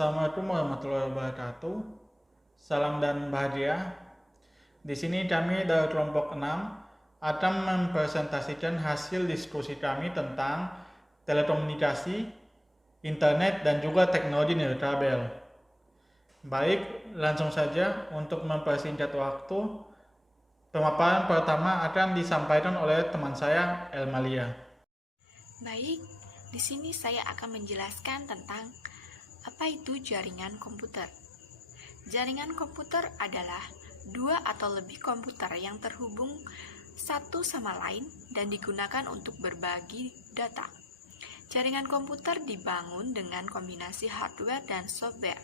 Assalamualaikum warahmatullahi wabarakatuh. Salam dan bahagia. Di sini kami dari kelompok 6 akan mempresentasikan hasil diskusi kami tentang telekomunikasi, internet, dan juga teknologi nirkabel. Baik, langsung saja untuk mempersingkat waktu. Pemaparan pertama akan disampaikan oleh teman saya, Elmalia. Baik, di sini saya akan menjelaskan tentang apa itu jaringan komputer. Jaringan komputer adalah dua atau lebih komputer yang terhubung satu sama lain dan digunakan untuk berbagi data. Jaringan komputer dibangun dengan kombinasi hardware dan software.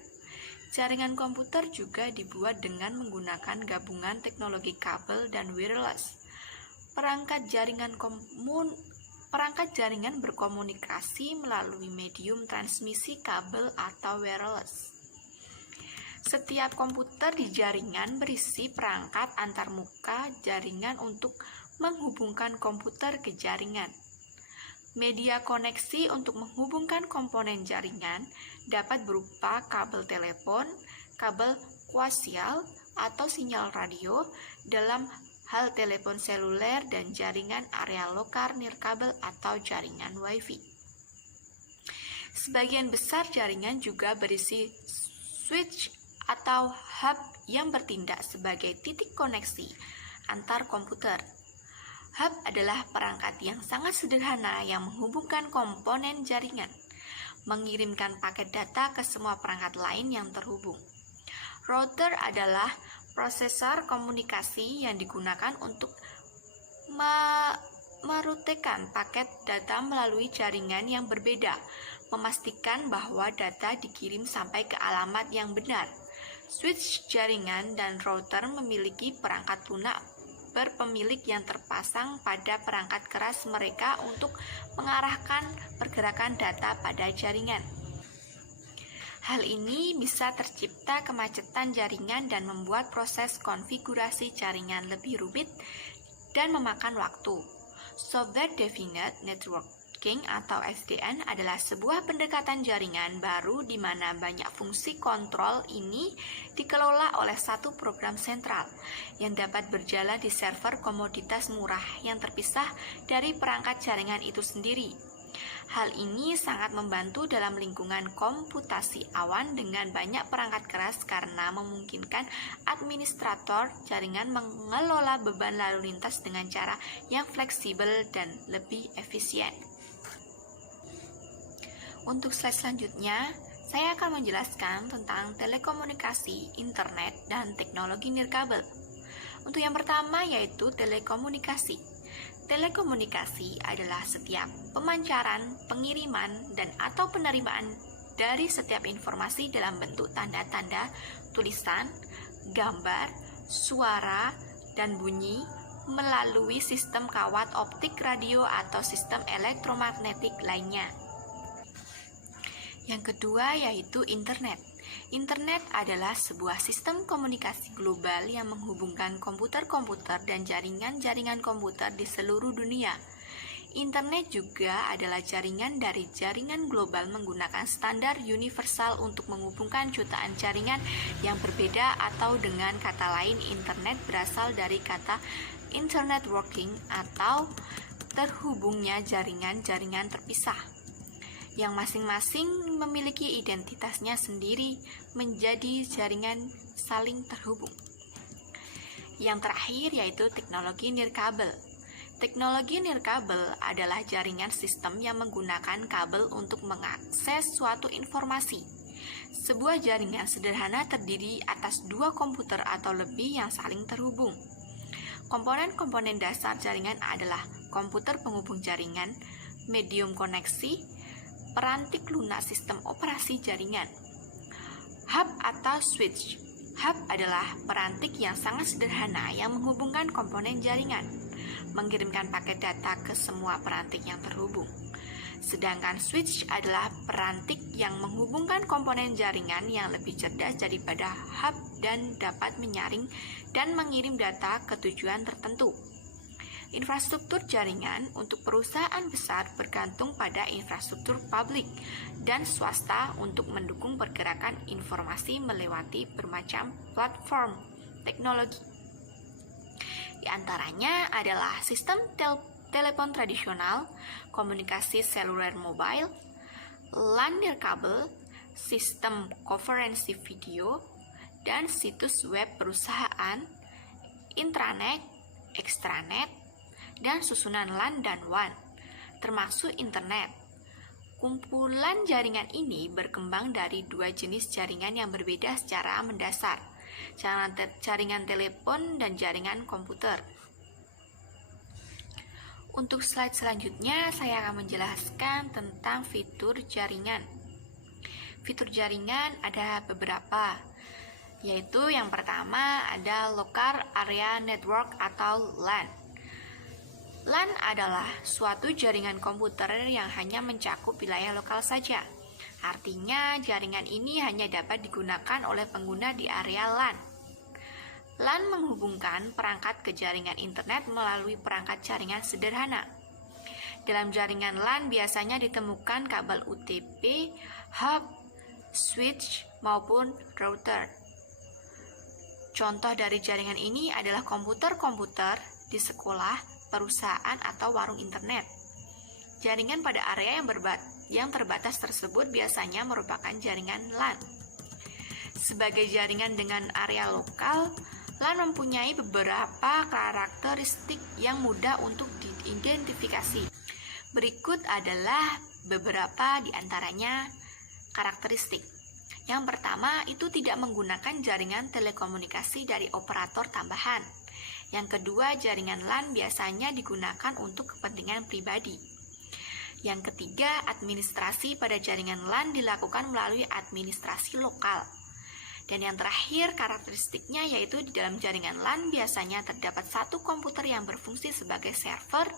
Jaringan komputer juga dibuat dengan menggunakan gabungan teknologi kabel dan wireless. Perangkat jaringan berkomunikasi melalui medium transmisi kabel atau wireless. Setiap komputer di jaringan berisi perangkat antarmuka jaringan untuk menghubungkan komputer ke jaringan. Media koneksi untuk menghubungkan komponen jaringan dapat berupa kabel telepon, kabel koaksial, atau sinyal radio dalam hal telepon seluler dan jaringan area lokal nirkabel atau jaringan WiFi. Sebagian besar jaringan juga berisi switch atau hub yang bertindak sebagai titik koneksi antar komputer. Hub adalah perangkat yang sangat sederhana yang menghubungkan komponen jaringan, mengirimkan paket data ke semua perangkat lain yang terhubung. Router adalah prosesor komunikasi yang digunakan untuk merutekan paket data melalui jaringan yang berbeda, memastikan bahwa data dikirim sampai ke alamat yang benar. Switch jaringan dan router memiliki perangkat lunak berpemilik yang terpasang pada perangkat keras mereka untuk mengarahkan pergerakan data pada jaringan. Hal ini bisa tercipta kemacetan jaringan dan membuat proses konfigurasi jaringan lebih rumit dan memakan waktu. Software Defined Networking atau SDN adalah sebuah pendekatan jaringan baru di mana banyak fungsi kontrol ini dikelola oleh satu program sentral yang dapat berjalan di server komoditas murah yang terpisah dari perangkat jaringan itu sendiri. Hal ini sangat membantu dalam lingkungan komputasi awan dengan banyak perangkat keras karena memungkinkan administrator jaringan mengelola beban lalu lintas dengan cara yang fleksibel dan lebih efisien. Untuk slide selanjutnya, saya akan menjelaskan tentang telekomunikasi, internet, dan teknologi nirkabel. Untuk yang pertama yaitu telekomunikasi. Telekomunikasi adalah setiap pemancaran, pengiriman, dan atau penerimaan dari setiap informasi dalam bentuk tanda-tanda, tulisan, gambar, suara, dan bunyi melalui sistem kawat optik radio atau sistem elektromagnetik lainnya. Yang kedua yaitu internet. Internet adalah sebuah sistem komunikasi global yang menghubungkan komputer-komputer dan jaringan-jaringan komputer di seluruh dunia. Internet juga adalah jaringan dari jaringan global menggunakan standar universal untuk menghubungkan jutaan jaringan yang berbeda atau dengan kata lain internet berasal dari kata internet working atau terhubungnya jaringan-jaringan terpisah yang masing-masing memiliki identitasnya sendiri menjadi jaringan saling terhubung. Yang terakhir yaitu teknologi nirkabel. Teknologi nirkabel adalah jaringan sistem yang menggunakan kabel untuk mengakses suatu informasi. Sebuah jaringan sederhana terdiri atas dua komputer atau lebih yang saling terhubung. Komponen-komponen dasar jaringan adalah komputer penghubung jaringan, medium koneksi, perantik lunak sistem operasi jaringan. Hub atau switch. Hub adalah perantik yang sangat sederhana yang menghubungkan komponen jaringan, mengirimkan paket data ke semua perantik yang terhubung. Sedangkan switch adalah perantik yang menghubungkan komponen jaringan yang lebih cerdas daripada hub dan dapat menyaring dan mengirim data ke tujuan tertentu. Infrastruktur jaringan untuk perusahaan besar bergantung pada infrastruktur publik dan swasta untuk mendukung pergerakan informasi melewati bermacam platform teknologi. Di antaranya adalah sistem telepon tradisional, komunikasi seluler mobile, LAN nirkabel, sistem konferensi video, dan situs web perusahaan, intranet, ekstranet, dan susunan LAN dan WAN, termasuk internet. Kumpulan jaringan ini berkembang dari dua jenis jaringan yang berbeda secara mendasar, jaringan telepon dan jaringan komputer. Untuk slide selanjutnya, saya akan menjelaskan tentang fitur jaringan. Fitur jaringan ada beberapa, yaitu yang pertama ada Local Area Network atau LAN. LAN adalah suatu jaringan komputer yang hanya mencakup wilayah lokal saja. Artinya, jaringan ini hanya dapat digunakan oleh pengguna di area LAN. LAN menghubungkan perangkat ke jaringan internet melalui perangkat jaringan sederhana. Dalam jaringan LAN biasanya ditemukan kabel UTP, hub, switch, maupun router. Contoh dari jaringan ini adalah komputer-komputer di sekolah, perusahaan, atau warung internet. Jaringan pada area yang terbatas tersebut biasanya merupakan jaringan LAN. Sebagai jaringan dengan area lokal, LAN mempunyai beberapa karakteristik yang mudah untuk diidentifikasi. Berikut adalah beberapa di antaranya karakteristik. Yang pertama, itu tidak menggunakan jaringan telekomunikasi dari operator tambahan. Yang kedua, jaringan LAN biasanya digunakan untuk kepentingan pribadi. Yang ketiga, administrasi pada jaringan LAN dilakukan melalui administrasi lokal. Dan yang terakhir, karakteristiknya yaitu di dalam jaringan LAN biasanya terdapat satu komputer yang berfungsi sebagai server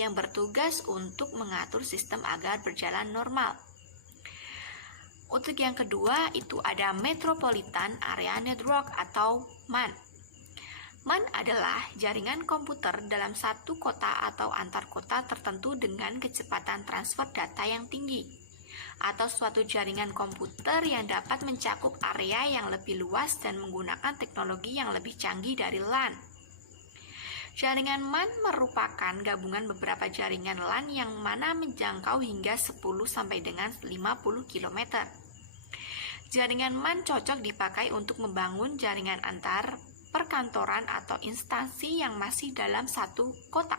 yang bertugas untuk mengatur sistem agar berjalan normal. Untuk yang kedua, itu ada Metropolitan Area Network atau MAN. MAN adalah jaringan komputer dalam satu kota atau antar kota tertentu dengan kecepatan transfer data yang tinggi, atau suatu jaringan komputer yang dapat mencakup area yang lebih luas dan menggunakan teknologi yang lebih canggih dari LAN. Jaringan MAN merupakan gabungan beberapa jaringan LAN yang mana menjangkau hingga 10 sampai dengan 50 km. Jaringan MAN cocok dipakai untuk membangun jaringan antar perkantoran atau instansi yang masih dalam satu kota.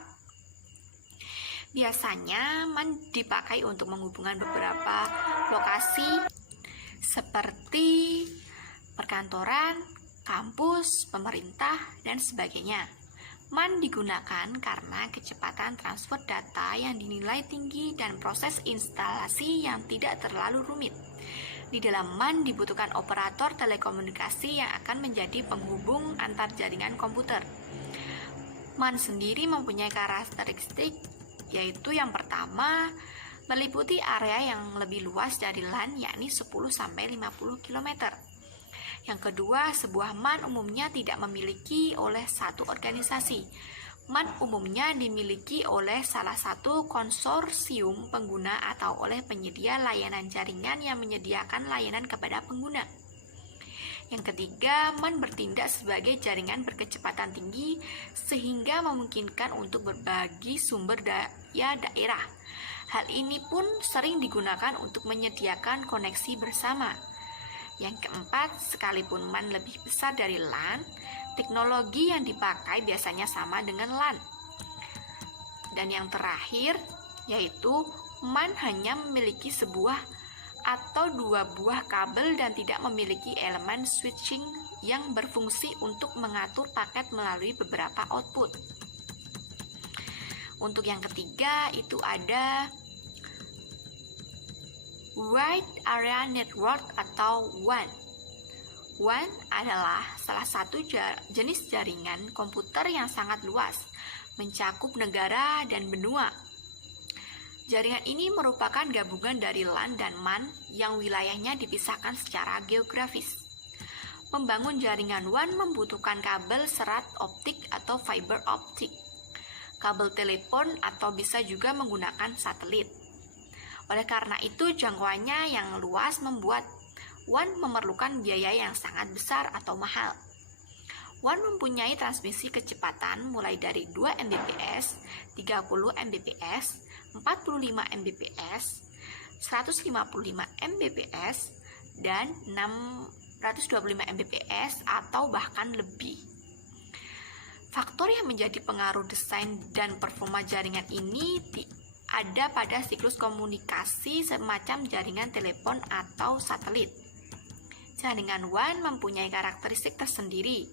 Biasanya MAN dipakai untuk menghubungkan beberapa lokasi seperti perkantoran, kampus, pemerintah, dan sebagainya. MAN digunakan karena kecepatan transfer data yang dinilai tinggi dan proses instalasi yang tidak terlalu rumit. Di dalam MAN dibutuhkan operator telekomunikasi yang akan menjadi penghubung antar jaringan komputer. MAN sendiri mempunyai karakteristik, yaitu yang pertama, meliputi area yang lebih luas dari LAN, yakni 10-50 km. Yang kedua, sebuah MAN umumnya tidak memiliki oleh satu organisasi. MAN umumnya dimiliki oleh salah satu konsorsium pengguna atau oleh penyedia layanan jaringan yang menyediakan layanan kepada pengguna. Yang ketiga, MAN bertindak sebagai jaringan berkecepatan tinggi sehingga memungkinkan untuk berbagi sumber daya daerah. Hal ini pun sering digunakan untuk menyediakan koneksi bersama. Yang keempat, sekalipun MAN lebih besar dari LAN, teknologi yang dipakai biasanya sama dengan LAN. Dan yang terakhir, yaitu MAN hanya memiliki sebuah atau dua buah kabel dan tidak memiliki elemen switching yang berfungsi untuk mengatur paket melalui beberapa output. Untuk yang ketiga, itu ada Wide Area Network atau WAN. WAN adalah salah satu jenis jaringan komputer yang sangat luas, mencakup negara dan benua. Jaringan ini merupakan gabungan dari LAN dan MAN yang wilayahnya dipisahkan secara geografis. Membangun jaringan WAN membutuhkan kabel serat optik atau fiber optik. kabel telepon, atau bisa juga menggunakan satelit. Oleh karena itu, jangkauannya yang luas membuat WAN memerlukan biaya yang sangat besar atau mahal. WAN mempunyai transmisi kecepatan mulai dari 2 Mbps, 30 Mbps, 45 Mbps, 155 Mbps, dan 625 Mbps atau bahkan lebih. Faktor yang menjadi pengaruh desain dan performa jaringan ini ada pada siklus komunikasi semacam jaringan telepon atau satelit. Jaringan WAN mempunyai karakteristik tersendiri,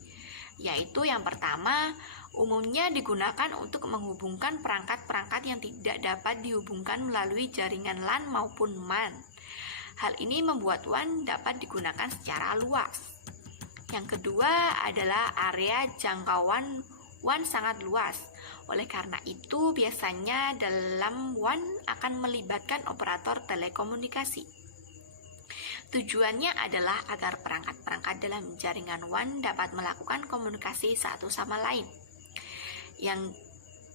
yaitu yang pertama, umumnya digunakan untuk menghubungkan perangkat-perangkat yang tidak dapat dihubungkan melalui jaringan LAN maupun MAN. Hal ini membuat WAN dapat digunakan secara luas. Yang kedua adalah area jangkauan WAN sangat luas. Oleh karena itu, biasanya dalam WAN akan melibatkan operator telekomunikasi. Tujuannya adalah agar perangkat-perangkat dalam jaringan WAN dapat melakukan komunikasi satu sama lain. Yang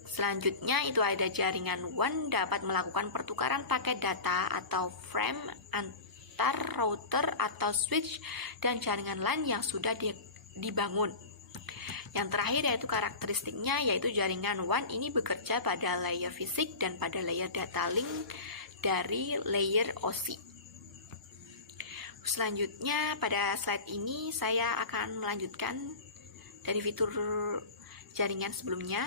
selanjutnya itu ada jaringan WAN dapat melakukan pertukaran paket data atau frame antar router atau switch dan jaringan LAN yang sudah dibangun. Yang terakhir yaitu karakteristiknya, yaitu jaringan WAN ini bekerja pada layer fisik dan pada layer data link dari layer OSI. Selanjutnya pada slide ini saya akan melanjutkan dari fitur jaringan sebelumnya,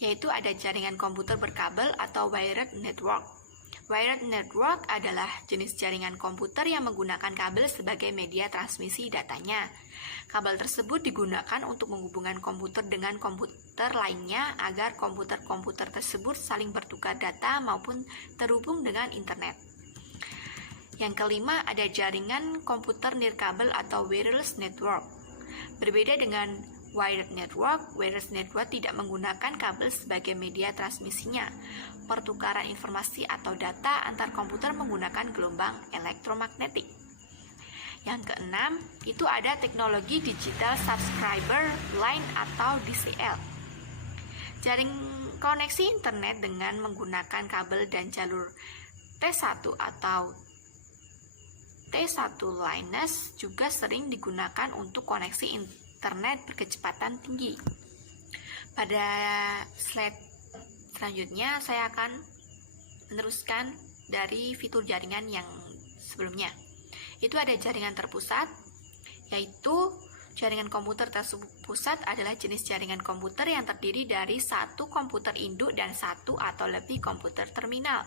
yaitu ada jaringan komputer berkabel atau wired network. Wired network adalah jenis jaringan komputer yang menggunakan kabel sebagai media transmisi datanya. Kabel tersebut digunakan untuk menghubungkan komputer dengan komputer lainnya agar komputer-komputer tersebut saling bertukar data maupun terhubung dengan internet. Yang kelima ada jaringan komputer nirkabel atau wireless network. Berbeda dengan wired network, wireless network tidak menggunakan kabel sebagai media transmisinya. Pertukaran informasi atau data antar komputer menggunakan gelombang elektromagnetik. Yang keenam, itu ada teknologi digital subscriber line atau DCL. Jaring koneksi internet dengan menggunakan kabel dan jalur T1 atau T1 lines juga sering digunakan untuk koneksi internet berkecepatan tinggi. Pada slide selanjutnya saya akan meneruskan dari fitur jaringan yang sebelumnya. Itu ada jaringan terpusat, yaitu jaringan komputer terpusat adalah jenis jaringan komputer yang terdiri dari satu komputer induk dan satu atau lebih komputer terminal.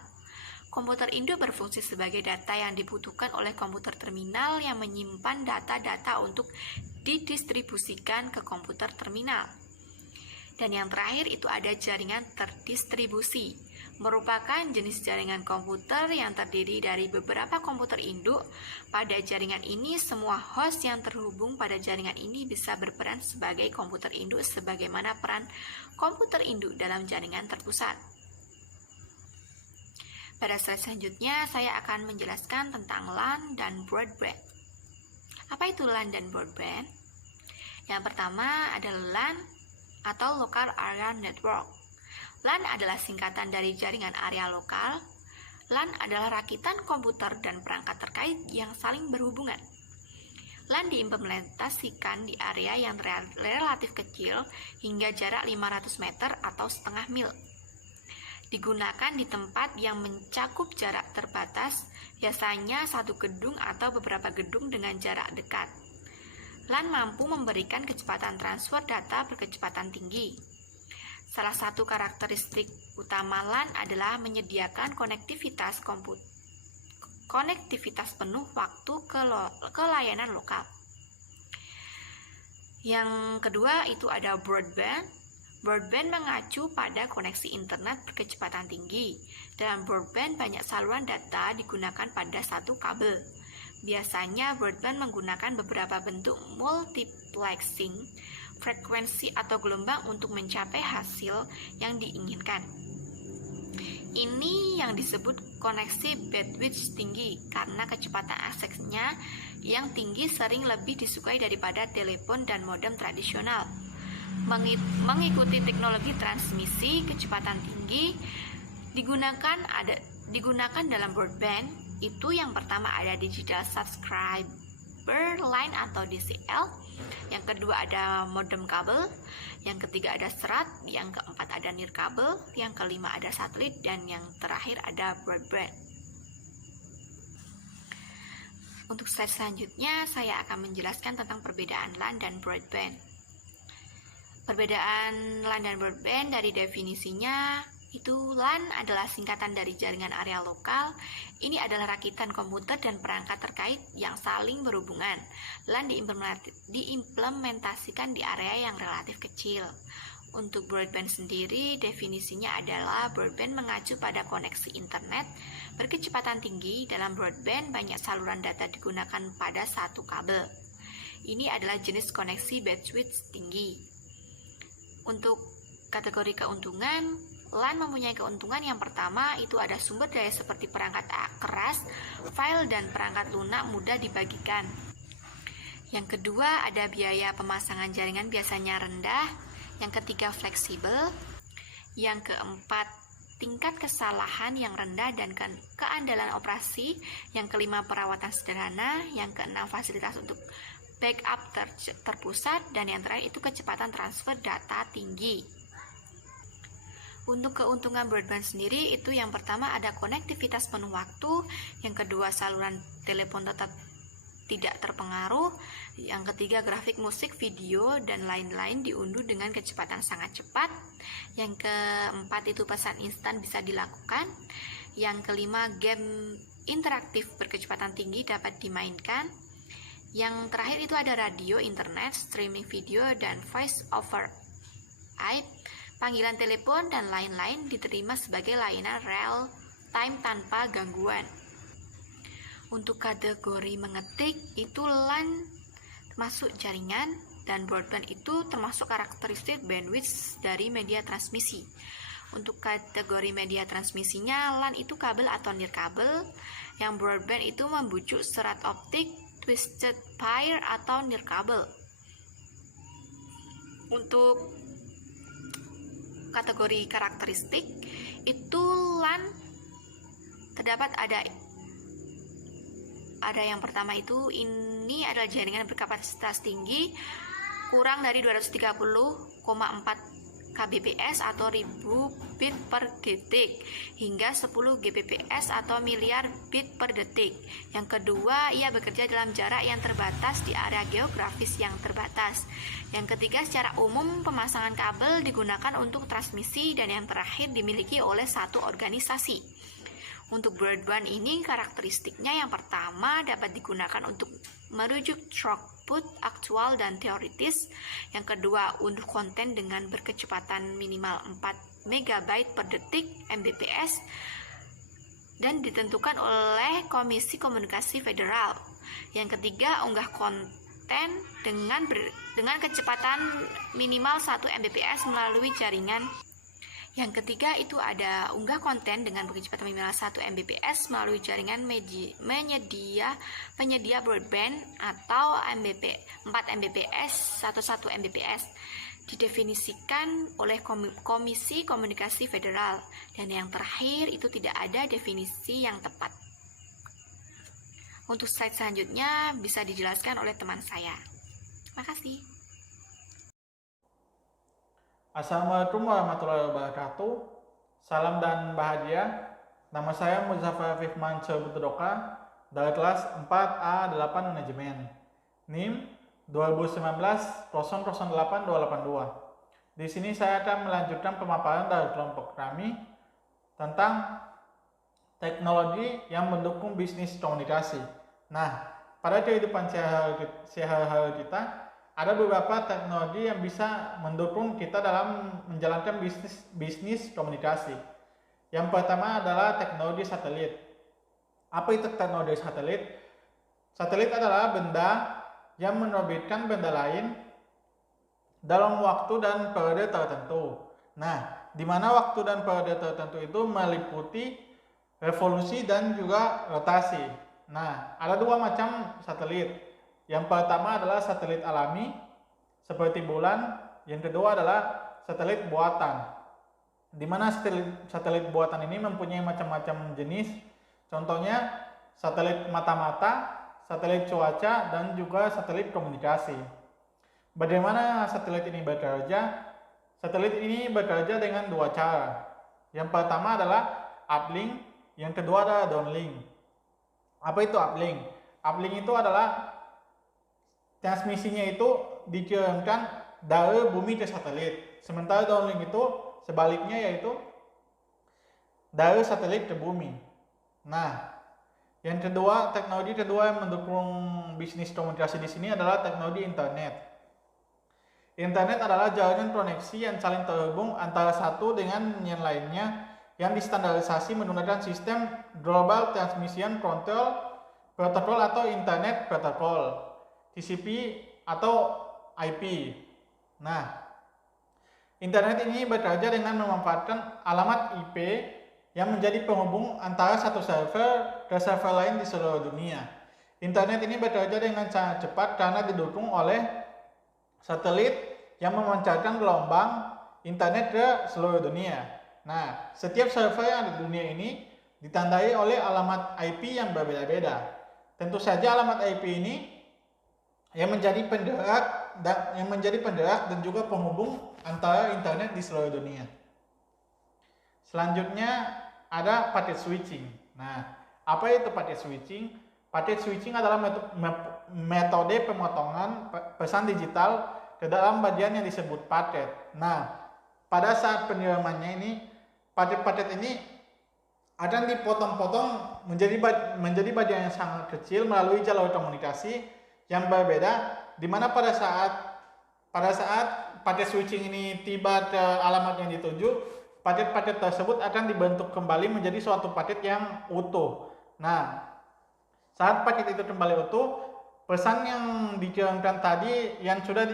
Komputer induk berfungsi sebagai data yang dibutuhkan oleh komputer terminal yang menyimpan data-data untuk didistribusikan ke komputer terminal. Dan yang terakhir itu ada jaringan terdistribusi, merupakan jenis jaringan komputer yang terdiri dari beberapa komputer induk. Pada jaringan ini, semua host yang terhubung pada jaringan ini bisa berperan sebagai komputer induk sebagaimana peran komputer induk dalam jaringan terpusat. Pada slide selanjutnya, saya akan menjelaskan tentang LAN dan broadband. Apa itu LAN dan broadband? Yang pertama adalah LAN atau Local Area Network. LAN adalah singkatan dari jaringan area lokal. LAN adalah rakitan komputer dan perangkat terkait yang saling berhubungan. LAN diimplementasikan di area yang relatif kecil hingga jarak 500 meter atau setengah mil. Digunakan di tempat yang mencakup jarak terbatas, biasanya satu gedung atau beberapa gedung dengan jarak dekat. LAN mampu memberikan kecepatan transfer data berkecepatan tinggi. Salah satu karakteristik utama LAN adalah menyediakan konektivitas penuh waktu ke layanan lokal. Yang kedua itu ada broadband. Broadband mengacu pada koneksi internet berkecepatan tinggi. Dalam broadband, banyak saluran data digunakan pada satu kabel. Biasanya broadband menggunakan beberapa bentuk multiplexing, frekuensi atau gelombang untuk mencapai hasil yang diinginkan. Ini yang disebut koneksi bandwidth tinggi karena kecepatan aksesnya yang tinggi sering lebih disukai daripada telepon dan modem tradisional. mengikuti teknologi transmisi kecepatan tinggi digunakan dalam broadband. Itu yang pertama ada digital subscriber line atau DCL, yang kedua ada modem kabel, yang ketiga ada serat, yang keempat ada nirkabel, yang kelima ada satelit, dan yang terakhir ada broadband. Untuk slide selanjutnya saya akan menjelaskan tentang perbedaan LAN dan broadband. Perbedaan LAN dan broadband dari definisinya itu LAN adalah singkatan dari jaringan area lokal. Ini adalah rakitan komputer dan perangkat terkait yang saling berhubungan. LAN diimplementasikan di area yang relatif kecil. Untuk broadband sendiri, definisinya adalah broadband mengacu pada koneksi internet berkecepatan tinggi. Dalam broadband, banyak saluran data digunakan pada satu kabel. Ini adalah jenis koneksi bandwidth tinggi. Untuk kategori keuntungan, LAN mempunyai keuntungan yang pertama itu ada sumber daya seperti perangkat keras, file, dan perangkat lunak mudah dibagikan. Yang kedua ada biaya pemasangan jaringan biasanya rendah. Yang ketiga fleksibel. Yang keempat tingkat kesalahan yang rendah dan keandalan operasi. Yang kelima perawatan sederhana. Yang keenam fasilitas untuk backup terpusat, dan yang terakhir itu kecepatan transfer data tinggi. Untuk keuntungan broadband sendiri itu yang pertama ada konektivitas penuh waktu, yang kedua saluran telepon tetap tidak terpengaruh, yang ketiga grafik musik, video, dan lain-lain diunduh dengan kecepatan sangat cepat, yang keempat itu pesan instan bisa dilakukan, yang kelima game interaktif berkecepatan tinggi dapat dimainkan, yang terakhir itu ada radio, internet, streaming video, dan voice over IP, panggilan telepon, dan lain-lain diterima sebagai layanan real time tanpa gangguan. Untuk kategori mengetik, itu LAN termasuk jaringan, dan broadband itu termasuk karakteristik bandwidth dari media transmisi. Untuk kategori media transmisinya, LAN itu kabel atau nirkabel, yang broadband itu membujuk serat optik, twisted pair, atau nirkabel. Untuk kategori karakteristik itu LAN terdapat ada yang pertama itu ini adalah jaringan berkapasitas tinggi kurang dari 230,4 kbps atau 1000 bit per detik hingga 10 gbps atau miliar bit per detik. Yang kedua, ia bekerja dalam jarak yang terbatas di area geografis yang terbatas. Yang ketiga, secara umum pemasangan kabel digunakan untuk transmisi, dan yang terakhir dimiliki oleh satu organisasi. Untuk broadband ini karakteristiknya yang pertama dapat digunakan untuk merujuk throughput aktual dan teoritis. Yang kedua, unduh konten dengan berkecepatan minimal 4 MB per detik Mbps dan ditentukan oleh Komisi Komunikasi Federal. Yang ketiga, unggah konten dengan kecepatan minimal 1 Mbps melalui jaringan. Yang ketiga itu ada unggah konten dengan kecepatan minimal 1 Mbps melalui jaringan penyedia broadband atau 4 Mbps 11 Mbps didefinisikan oleh Komisi Komunikasi Federal. Dan yang terakhir itu tidak ada definisi yang tepat. Untuk slide selanjutnya bisa dijelaskan oleh teman saya. Terima kasih. Assalamualaikum warahmatullahi wabarakatuh. Salam dan bahagia. Nama saya Muzaffar Fifman Cebutudoka dari kelas 4A8 Manajemen. NIM 2019-008282. Di sini saya akan melanjutkan pemaparan dari kelompok kami tentang teknologi yang mendukung bisnis komunikasi. Nah, pada kehidupan sehari-hari kita ada beberapa teknologi yang bisa mendukung kita dalam menjalankan bisnis komunikasi. Yang pertama adalah teknologi satelit. Apa itu teknologi satelit? Satelit adalah benda yang menerbitkan benda lain dalam waktu dan periode tertentu. Nah, di mana waktu dan periode tertentu itu meliputi revolusi dan juga rotasi. Nah, ada dua macam satelit. Yang pertama adalah satelit alami seperti bulan. Yang kedua adalah satelit buatan, di mana satelit buatan ini mempunyai macam-macam jenis. Contohnya satelit mata-mata, satelit cuaca, dan juga satelit komunikasi. Bagaimana satelit ini bekerja? Satelit ini bekerja dengan dua cara. Yang pertama adalah uplink, yang kedua adalah downlink. Apa itu uplink? Uplink itu adalah transmisinya itu dikirimkan dari bumi ke satelit. Sementara downlink itu sebaliknya, yaitu dari satelit ke bumi. Nah, yang kedua, teknologi kedua yang mendukung bisnis komunikasi di sini adalah teknologi internet. Internet adalah jaringan koneksi yang saling terhubung antara satu dengan yang lainnya, yang distandarisasi menggunakan sistem Global Transmission Control Protocol atau Internet Protocol, TCP atau IP. Nah, internet ini bekerja dengan memanfaatkan alamat IP yang menjadi penghubung antara satu server ke server lain di seluruh dunia. Internet ini bekerja dengan sangat cepat karena didukung oleh satelit yang memancarkan gelombang internet ke seluruh dunia. Nah, setiap server yang ada di dunia ini ditandai oleh alamat IP yang berbeda-beda. Tentu saja alamat IP ini yang menjadi penggerak dan juga penghubung antara internet di seluruh dunia. Selanjutnya ada packet switching. Nah, apa itu packet switching? Packet switching adalah metode pemotongan pesan digital ke dalam bagian yang disebut paket. Nah, pada saat pengirimannya ini, paket-paket ini akan dipotong-potong menjadi bagian yang sangat kecil melalui jalur komunikasi yang berbeda, di mana pada saat paket switching ini tiba ke alamat yang dituju, paket-paket tersebut akan dibentuk kembali menjadi suatu paket yang utuh. Nah, saat paket itu kembali utuh, pesan yang dikirimkan tadi yang sudah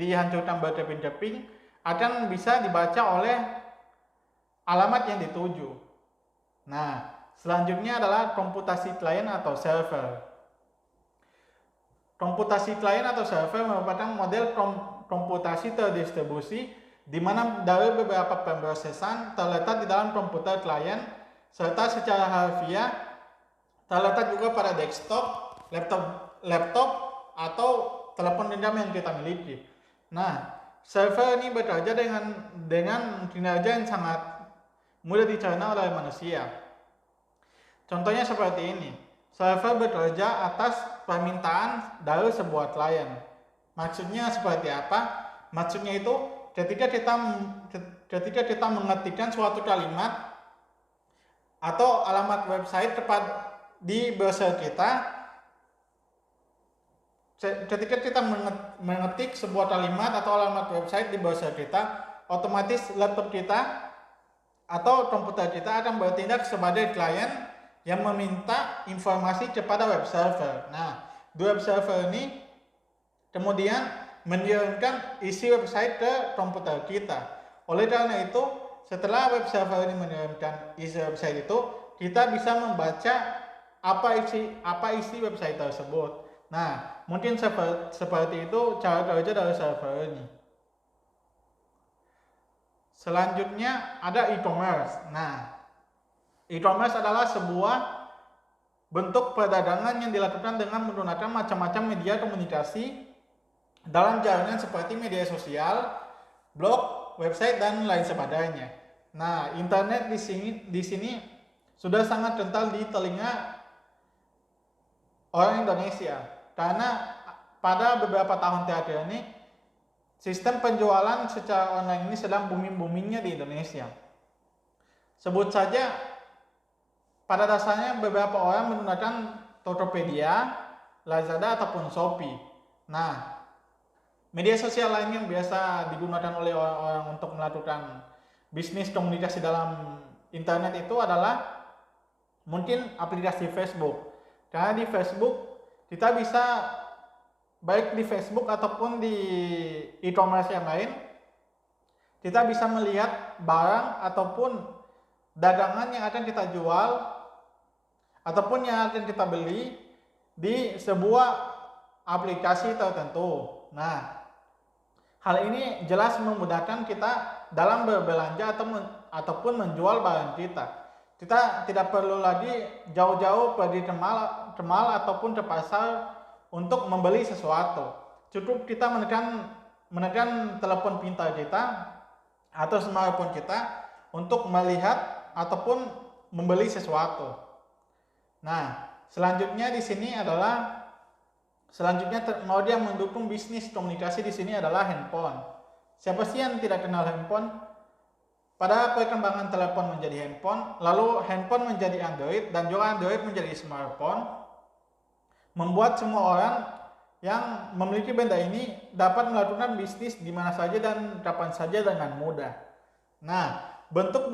dihancurkan berkeping-keping akan bisa dibaca oleh alamat yang dituju. Nah, selanjutnya adalah komputasi klien atau server. Komputasi klien atau server merupakan model komputasi terdistribusi di mana dari beberapa pemrosesan terletak di dalam komputer klien serta secara harfiah terletak juga pada desktop, laptop atau telepon genggam yang kita miliki. Nah, server ini bekerja dengan kinerja yang sangat mudah dicerna oleh manusia. Contohnya seperti ini. Server bekerja atas permintaan dari sebuah klien. Maksudnya seperti apa? Maksudnya itu ketika kita mengetikkan suatu kalimat atau alamat website di browser kita, ketika kita mengetik sebuah kalimat atau alamat website di browser kita, otomatis laptop kita atau komputer kita akan bertindak sebagai klien yang meminta informasi kepada web server. Nah, di web server ini kemudian mengirimkan isi website ke komputer kita. Oleh karena itu, setelah web server ini mengirimkan isi website itu, kita bisa membaca apa isi website tersebut. Nah, mungkin seperti itu cara kerja dari server ini. Selanjutnya ada e-commerce. Nah, e-commerce adalah sebuah bentuk perdagangan yang dilakukan dengan menggunakan macam-macam media komunikasi dalam jaringan seperti media sosial, blog, website, dan lain sebagainya. Nah, internet di sini sudah sangat kental di telinga orang Indonesia karena pada beberapa tahun terakhir ini sistem penjualan secara online ini sedang booming-boomingnya di Indonesia. Sebut saja, pada dasarnya beberapa orang menggunakan Tokopedia, Lazada, ataupun Shopee. Nah, media sosial lain yang biasa digunakan oleh orang-orang untuk melakukan bisnis komunikasi dalam internet itu adalah mungkin aplikasi Facebook. Karena di Facebook kita bisa, baik di Facebook ataupun di e-commerce yang lain, kita bisa melihat barang ataupun dagangan yang akan kita jual ataupun yang akan kita beli di sebuah aplikasi tertentu. Nah, Hal ini jelas memudahkan kita dalam berbelanja ataupun menjual barang kita. Kita tidak perlu lagi jauh-jauh pergi ke mall ataupun ke pasar untuk membeli sesuatu. Cukup kita menekan telepon pintar kita atau smartphone kita untuk melihat ataupun membeli sesuatu. Nah, selanjutnya teknologi yang mendukung bisnis komunikasi di sini adalah handphone. Siapa sih yang tidak kenal handphone? Pada perkembangan telepon menjadi handphone, lalu handphone menjadi Android, dan juga Android menjadi smartphone, membuat semua orang yang memiliki benda ini dapat melakukan bisnis di mana saja dan kapan saja dengan mudah. Nah, bentuk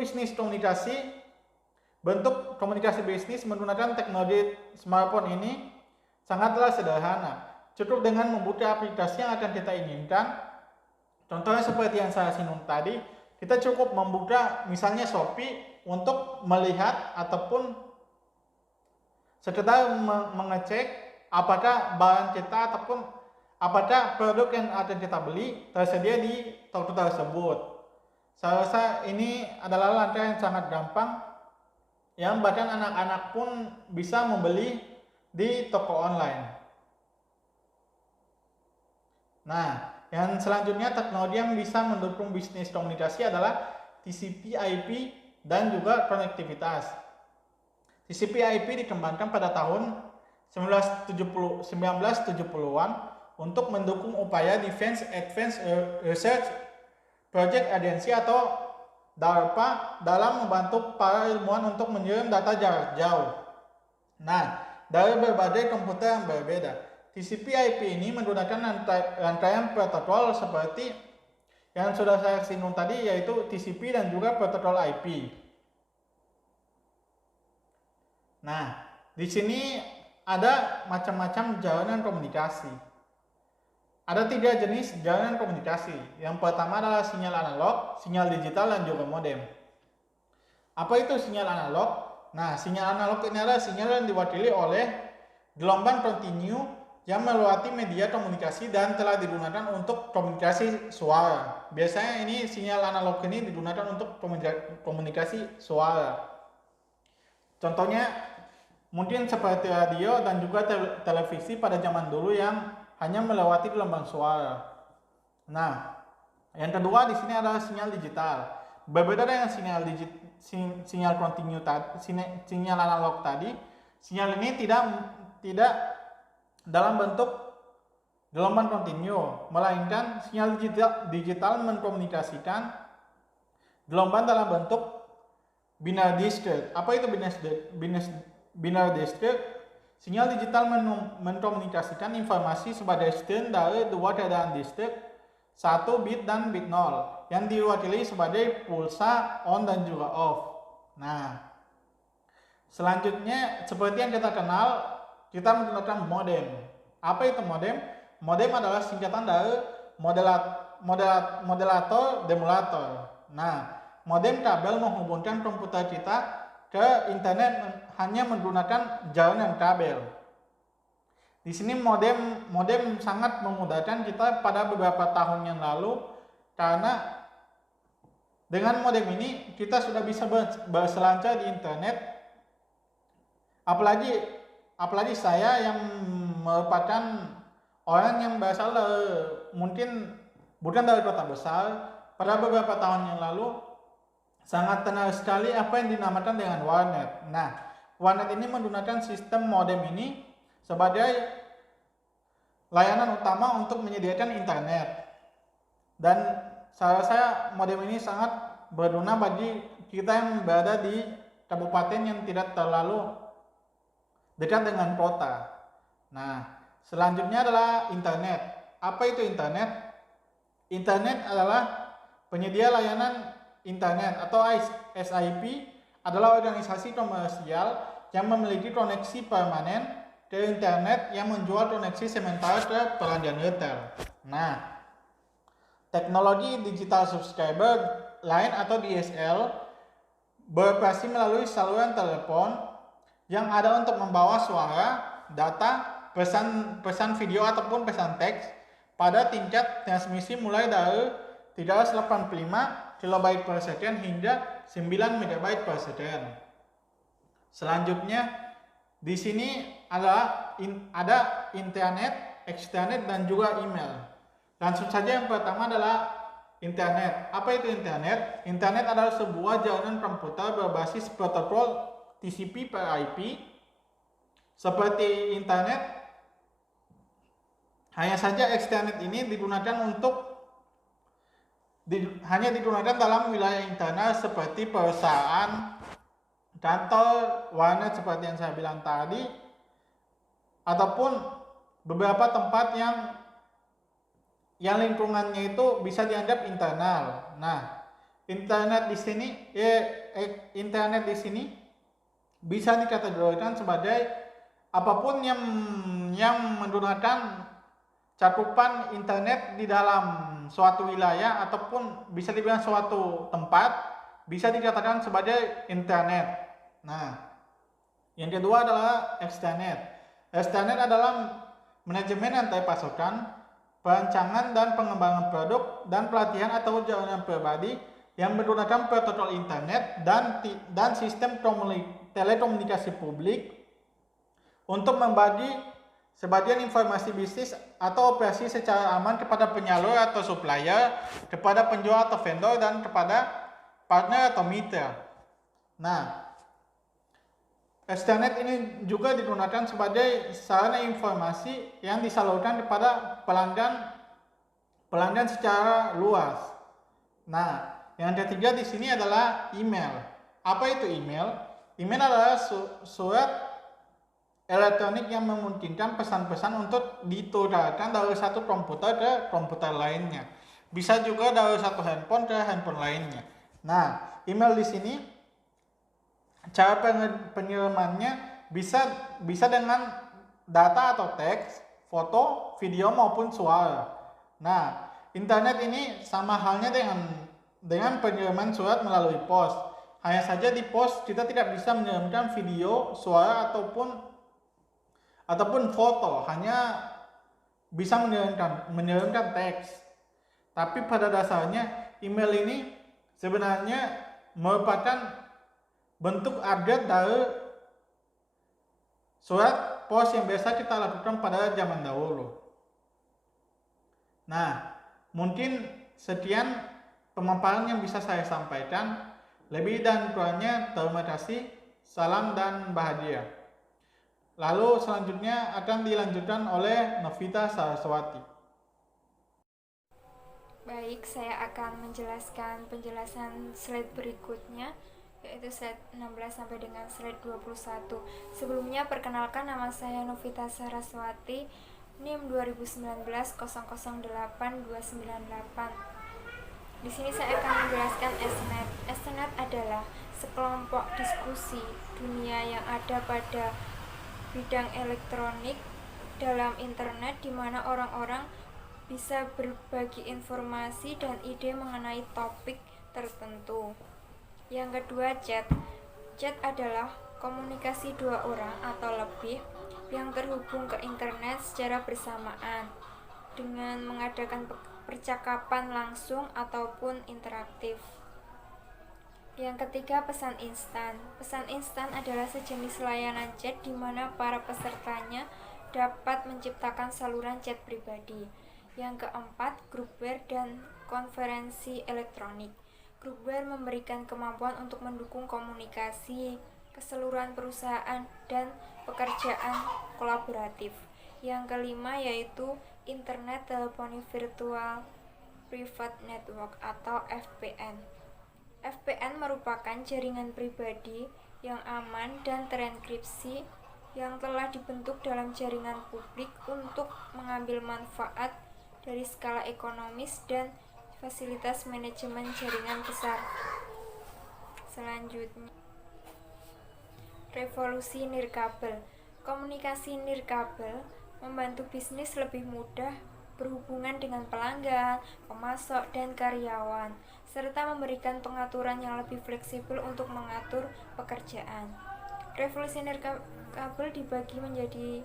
komunikasi bisnis menggunakan teknologi smartphone ini sangatlah sederhana. Cukup dengan membuka aplikasi yang akan kita inginkan. Contohnya seperti yang saya singgung tadi, kita cukup membuka misalnya Shopee untuk melihat ataupun sekedar mengecek apakah barang kita ataupun apakah produk yang akan kita beli tersedia di toko tersebut. Saya rasa ini adalah langkah yang sangat gampang yang bahkan anak-anak pun bisa membeli di toko online. Nah, yang selanjutnya teknologi yang bisa mendukung bisnis komunikasi adalah TCP/IP dan juga konektivitas. TCP/IP dikembangkan pada tahun 1970-an untuk mendukung upaya Defense Advanced Research Project Agency atau DARPA dalam membantu para ilmuwan untuk mengirim data jarak jauh. Nah, dari berbagai komputer yang berbeda. TCP/IP ini menggunakan rangkaian protokol seperti yang sudah saya singgung tadi, yaitu TCP dan juga protokol IP. Nah, di sini ada macam-macam jaringan komunikasi. Ada 3 jenis jaringan komunikasi. Yang pertama adalah sinyal analog, sinyal digital, dan juga modem. Apa itu sinyal analog? Nah, sinyal analog ini adalah sinyal yang diwakili oleh gelombang kontinu yang melewati media komunikasi dan telah digunakan untuk komunikasi suara. Biasanya ini sinyal analog ini digunakan untuk komunikasi suara. Contohnya mungkin seperti radio dan juga televisi pada zaman dulu yang hanya melewati gelombang suara. Nah, yang kedua di sini adalah sinyal digital. Berbeda dengan sinyal kontinu sinyal analog tadi, sinyal ini tidak dalam bentuk gelombang kontinu, melainkan sinyal digital mengkomunikasikan gelombang dalam bentuk binary discrete. Apa itu binary discrete? Sinyal digital mengkomunikasikan informasi sebagai string dari 2 keadaan discrete, 1 bit dan bit 0, yang diwakili sebagai pulsa on dan juga off. Nah, selanjutnya seperti yang kita kenal, kita menggunakan modem. Apa itu modem? Modem adalah singkatan dari modelator demulator. Nah, modem kabel menghubungkan komputer kita ke internet hanya menggunakan jaringan kabel. Di sini modem sangat memudahkan kita pada beberapa tahun yang lalu, karena dengan modem ini kita sudah bisa berselancar di internet. Apalagi saya yang merupakan orang yang berasal dari mungkin bukan dari kota besar, pada beberapa tahun yang lalu sangat kenal sekali apa yang dinamakan dengan warnet. Nah, warnet ini menggunakan sistem modem ini sebagai layanan utama untuk menyediakan internet. Dan saya rasa modem ini sangat berguna bagi kita yang berada di kabupaten yang tidak terlalu dekat dengan kota. Nah, selanjutnya adalah internet. Apa itu internet? Internet adalah penyedia layanan internet atau SIP, adalah organisasi komersial yang memiliki koneksi permanen ke internet yang menjual koneksi sementara ke pelanggan retail. Nah, teknologi digital subscriber line atau DSL beroperasi melalui saluran telepon yang ada untuk membawa suara, data, pesan video ataupun pesan teks pada tingkat transmisi mulai dari 385 kilobyte per second hingga 9 megabyte per second. Selanjutnya di sini ada internet, eksternet, dan juga email. Langsung saja yang pertama adalah internet. Apa itu internet? Internet adalah sebuah jaringan komputer berbasis protokol TCP per IP. Seperti internet, hanya saja eksternet ini hanya digunakan dalam wilayah internal seperti perusahaan, kantor, warnet seperti yang saya bilang tadi, ataupun beberapa tempat yang lingkungannya itu bisa dianggap internal. Nah, internet di sini bisa dikategorikan sebagai apapun yang menggunakan cakupan internet di dalam suatu wilayah ataupun bisa dibilang suatu tempat bisa dikatakan sebagai internet. Nah, yang kedua adalah eksternet. Eksternet adalah manajemen rantai pasokan, perancangan dan pengembangan produk dan pelatihan atau jaringan pribadi yang menggunakan protokol internet dan sistem telekomunikasi publik untuk membagi sebagian informasi bisnis atau operasi secara aman kepada penyalur atau supplier, kepada penjual atau vendor, dan kepada partner atau mitra. Nah, eksternet ini juga digunakan sebagai sarana informasi yang disalurkan kepada pelanggan secara luas. Nah, yang ketiga di sini adalah email. Apa itu email? Email adalah surat elektronik yang memungkinkan pesan-pesan untuk ditukarkan dari satu komputer ke komputer lainnya. Bisa juga dari satu handphone ke handphone lainnya. Nah, email di sini cara pengirimannya bisa dengan data atau teks, foto, video maupun suara. Nah, internet ini sama halnya dengan pengiriman surat melalui pos. Hanya saja di pos kita tidak bisa mengirimkan video, suara ataupun foto, hanya bisa mengirimkan teks. Tapi pada dasarnya email ini sebenarnya merupakan bentuk update dari surat pos yang biasa kita lakukan pada zaman dahulu. Nah, mungkin sekian pemaparan yang bisa saya sampaikan. Lebih dan kurangnya terima kasih. Salam dan bahagia. Lalu selanjutnya akan dilanjutkan oleh Novita Saraswati. Baik, saya akan menjelaskan penjelasan slide berikutnya, yaitu slide 16 sampai dengan slide 21. Sebelumnya perkenalkan, nama saya Novita Saraswati, NIM 2019 008298. Di sini saya akan menjelaskan Esnet. Esnet adalah sekelompok diskusi dunia yang ada pada bidang elektronik dalam internet, di mana orang-orang bisa berbagi informasi dan ide mengenai topik tertentu. Yang kedua, chat. Chat adalah komunikasi dua orang atau lebih yang terhubung ke internet secara bersamaan dengan mengadakan percakapan langsung ataupun interaktif. Yang ketiga, pesan instan. Pesan instan adalah sejenis layanan chat di mana para pesertanya dapat menciptakan saluran chat pribadi. Yang keempat, grupware dan konferensi elektronik. Grupware memberikan kemampuan untuk mendukung komunikasi keseluruhan perusahaan dan pekerjaan kolaboratif. Yang kelima yaitu Internet Telephony Virtual Private Network atau FPN. FPN merupakan jaringan pribadi yang aman dan terenkripsi yang telah dibentuk dalam jaringan publik untuk mengambil manfaat dari skala ekonomis dan fasilitas manajemen jaringan besar. Selanjutnya, revolusi nirkabel. Komunikasi nirkabel membantu bisnis lebih mudah berhubungan dengan pelanggan, pemasok, dan karyawan, serta memberikan pengaturan yang lebih fleksibel untuk mengatur pekerjaan. Revolusi nirkabel dibagi menjadi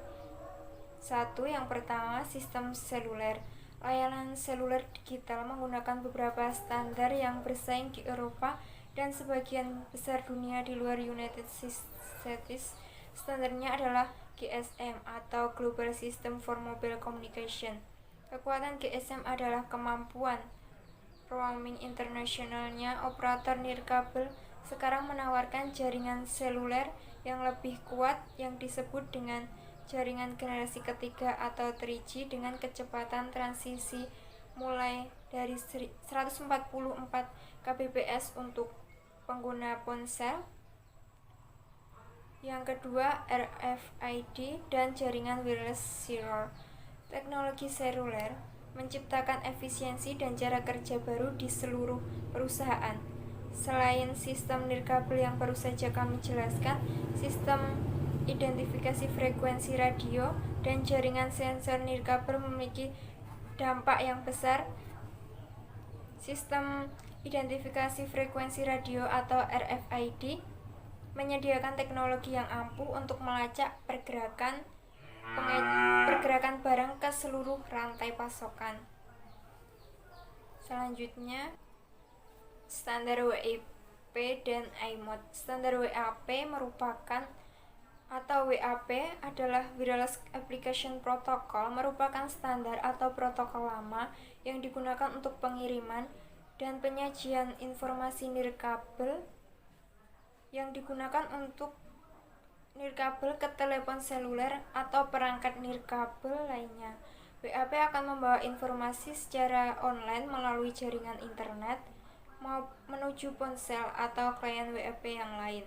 satu. Yang pertama, sistem seluler. layanan seluler digital menggunakan beberapa standar yang bersaing di Eropa dan sebagian besar dunia di luar United States. Standarnya adalah GSM atau Global System for Mobile Communication. Kekuatan GSM adalah kemampuan roaming internasionalnya. Operator nirkabel sekarang menawarkan jaringan seluler yang lebih kuat yang disebut dengan jaringan generasi ketiga atau 3G dengan kecepatan transisi mulai dari 144 kbps untuk pengguna ponsel. Yang kedua, RFID dan jaringan wireless serial. Teknologi seluler menciptakan efisiensi dan cara kerja baru di seluruh perusahaan. Selain sistem nirkabel yang baru saja kami jelaskan, sistem identifikasi frekuensi radio dan jaringan sensor nirkabel memiliki dampak yang besar. Sistem identifikasi frekuensi radio atau RFID menyediakan teknologi yang ampuh untuk melacak pergerakan barang ke seluruh rantai pasokan. Selanjutnya, standar WAP dan iMODE. Standar WAP WAP adalah Wireless Application Protocol, merupakan standar atau protokol lama yang digunakan untuk pengiriman dan penyajian informasi nirkabel ke telepon seluler atau perangkat nirkabel lainnya. WAP akan membawa informasi secara online melalui jaringan internet menuju ponsel atau klien WAP yang lain.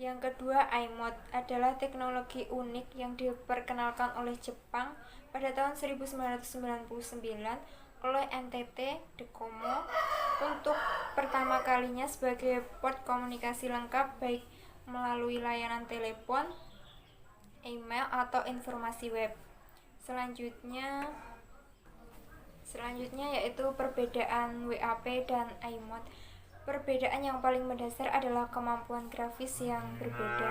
Yang kedua, iMODE adalah teknologi unik yang diperkenalkan oleh Jepang pada tahun 1999 oleh NTT Docomo untuk pertama kalinya sebagai port komunikasi lengkap baik melalui layanan telepon, email, atau informasi web. Selanjutnya yaitu perbedaan WAP dan iMODE. Perbedaan yang paling mendasar adalah kemampuan grafis yang berbeda.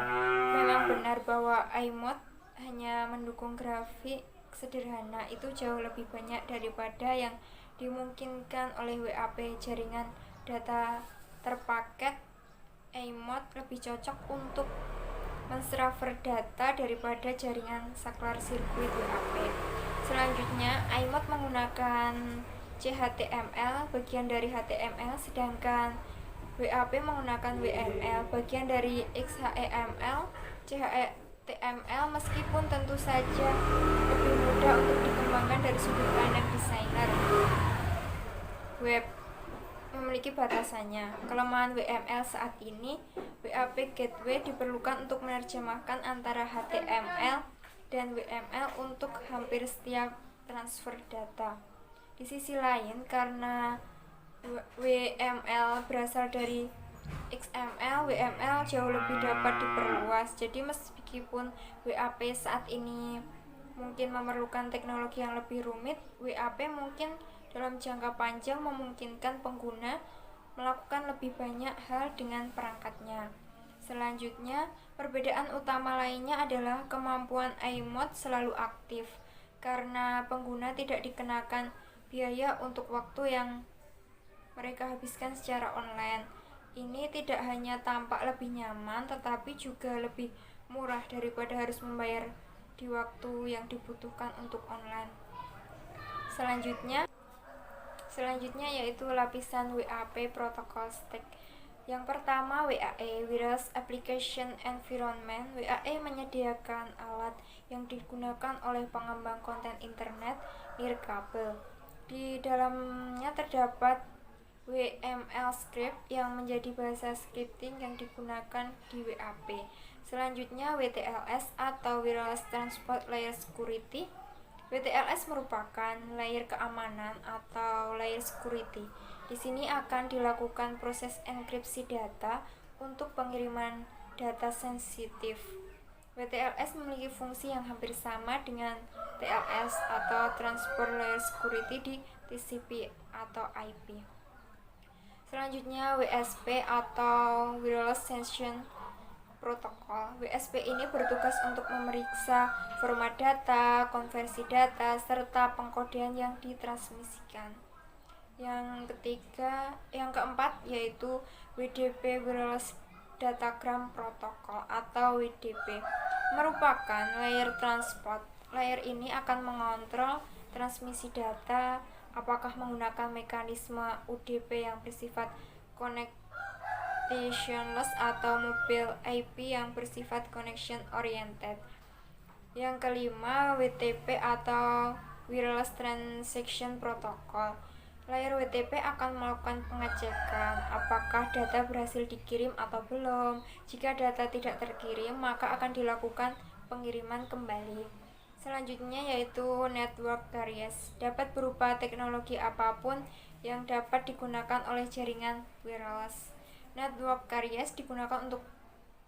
Memang benar bahwa iMODE hanya mendukung grafik sederhana, itu jauh lebih banyak daripada yang dimungkinkan oleh WAP. Jaringan data terpaket iMODE lebih cocok untuk mentransfer data daripada jaringan saklar sirkuit WAP. Selanjutnya, iMODE menggunakan CHTML, bagian dari HTML, sedangkan WAP menggunakan WML, bagian dari XHTML. CHTML meskipun tentu saja lebih mudah untuk dikembangkan dari sudut pandang desainer web, memiliki batasannya. Kelemahan WML saat ini, WAP Gateway diperlukan untuk menerjemahkan antara HTML dan WML untuk hampir setiap transfer data. Di sisi lain, karena WML berasal dari XML, WML jauh lebih dapat diperluas. Jadi meskipun WAP saat ini mungkin memerlukan teknologi yang lebih rumit, WAP mungkin dalam jangka panjang memungkinkan pengguna melakukan lebih banyak hal dengan perangkatnya. Selanjutnya, perbedaan utama lainnya adalah kemampuan iMODE selalu aktif karena pengguna tidak dikenakan biaya untuk waktu yang mereka habiskan secara online. Ini tidak hanya tampak lebih nyaman, tetapi juga lebih murah daripada harus membayar di waktu yang dibutuhkan untuk online. Selanjutnya yaitu lapisan WAP Protocol Stack. Yang pertama, WAE, Wireless Application Environment. WAE menyediakan alat yang digunakan oleh pengembang konten internet nirkabel. Di dalamnya terdapat WML script yang menjadi bahasa scripting yang digunakan di WAP. Selanjutnya, WTLS atau Wireless Transport Layer Security. WTLS merupakan layer keamanan atau layer security. Di sini akan dilakukan proses enkripsi data untuk pengiriman data sensitif. WTLS memiliki fungsi yang hampir sama dengan TLS atau Transport Layer Security di TCP atau IP. Selanjutnya, WSP atau Wireless Session protokol. WSP ini bertugas untuk memeriksa format data, konversi data, serta pengkodean yang ditransmisikan. Yang keempat yaitu WDP Wireless Datagram Protocol atau WDP, merupakan layer transport. Layer ini akan mengontrol transmisi data, apakah menggunakan mekanisme UDP yang bersifat connectionless atau mobile IP yang bersifat connection oriented. Yang kelima, WTP atau Wireless Transaction Protocol. Layer WTP akan melakukan pengecekan apakah data berhasil dikirim atau belum. Jika data tidak terkirim, maka akan dilakukan pengiriman kembali. Selanjutnya yaitu network carriers, dapat berupa teknologi apapun yang dapat digunakan oleh jaringan wireless. Network carriers digunakan untuk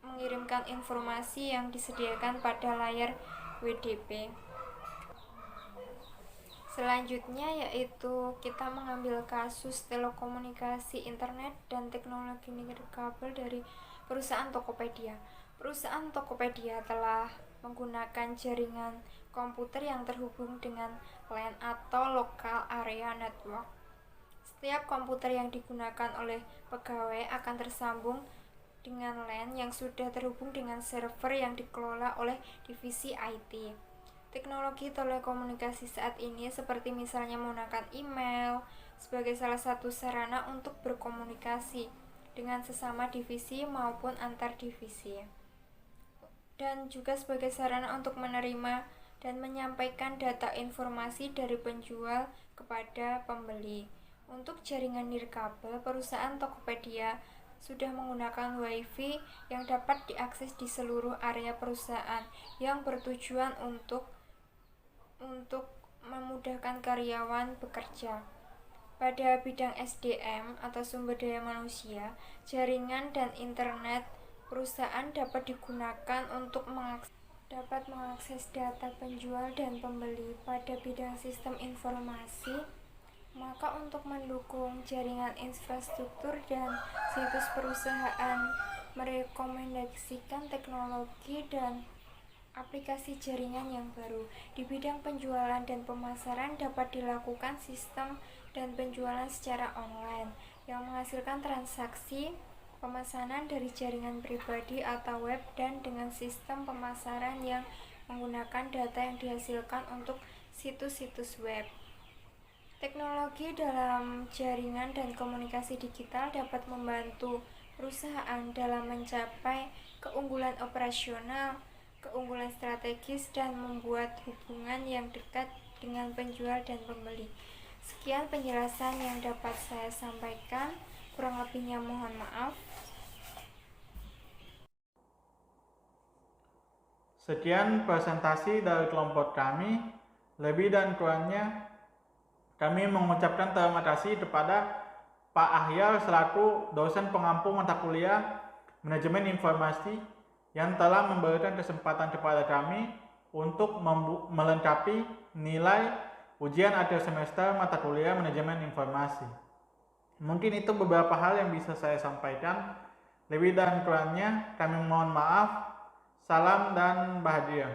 mengirimkan informasi yang disediakan pada layar WDP. Selanjutnya yaitu kita mengambil kasus telekomunikasi internet dan teknologi nirkabel dari perusahaan Tokopedia. Perusahaan Tokopedia telah menggunakan jaringan komputer yang terhubung dengan LAN atau Local Area Network. Setiap komputer yang digunakan oleh pegawai akan tersambung dengan LAN yang sudah terhubung dengan server yang dikelola oleh divisi IT. Teknologi telekomunikasi saat ini seperti misalnya menggunakan email sebagai salah satu sarana untuk berkomunikasi dengan sesama divisi maupun antar divisi, dan juga sebagai sarana untuk menerima dan menyampaikan data informasi dari penjual kepada pembeli. Untuk jaringan nirkabel, perusahaan Tokopedia sudah menggunakan WiFi yang dapat diakses di seluruh area perusahaan yang bertujuan untuk memudahkan karyawan bekerja. Pada bidang SDM atau sumber daya manusia, jaringan dan internet perusahaan dapat digunakan untuk mengakses data penjual dan pembeli. Pada bidang sistem informasi, maka untuk mendukung jaringan infrastruktur dan situs perusahaan merekomendasikan teknologi dan aplikasi jaringan yang baru. Di bidang penjualan dan pemasaran dapat dilakukan sistem dan penjualan secara online yang menghasilkan transaksi pemesanan dari jaringan pribadi atau web dan dengan sistem pemasaran yang menggunakan data yang dihasilkan untuk situs-situs web. Teknologi dalam jaringan dan komunikasi digital dapat membantu perusahaan dalam mencapai keunggulan operasional, keunggulan strategis, dan membuat hubungan yang dekat dengan penjual dan pembeli. Sekian penjelasan yang dapat saya sampaikan, kurang lebihnya mohon maaf. Sekian presentasi dari kelompok kami. Lebih dan kurangnya kami mengucapkan terima kasih kepada Pak Ahyar selaku dosen pengampu mata kuliah Manajemen Informasi yang telah memberikan kesempatan kepada kami untuk melengkapi nilai ujian akhir semester mata kuliah Manajemen Informasi. Mungkin itu beberapa hal yang bisa saya sampaikan. Lebih dan kurangnya kami mohon maaf. Salam dan bahagia.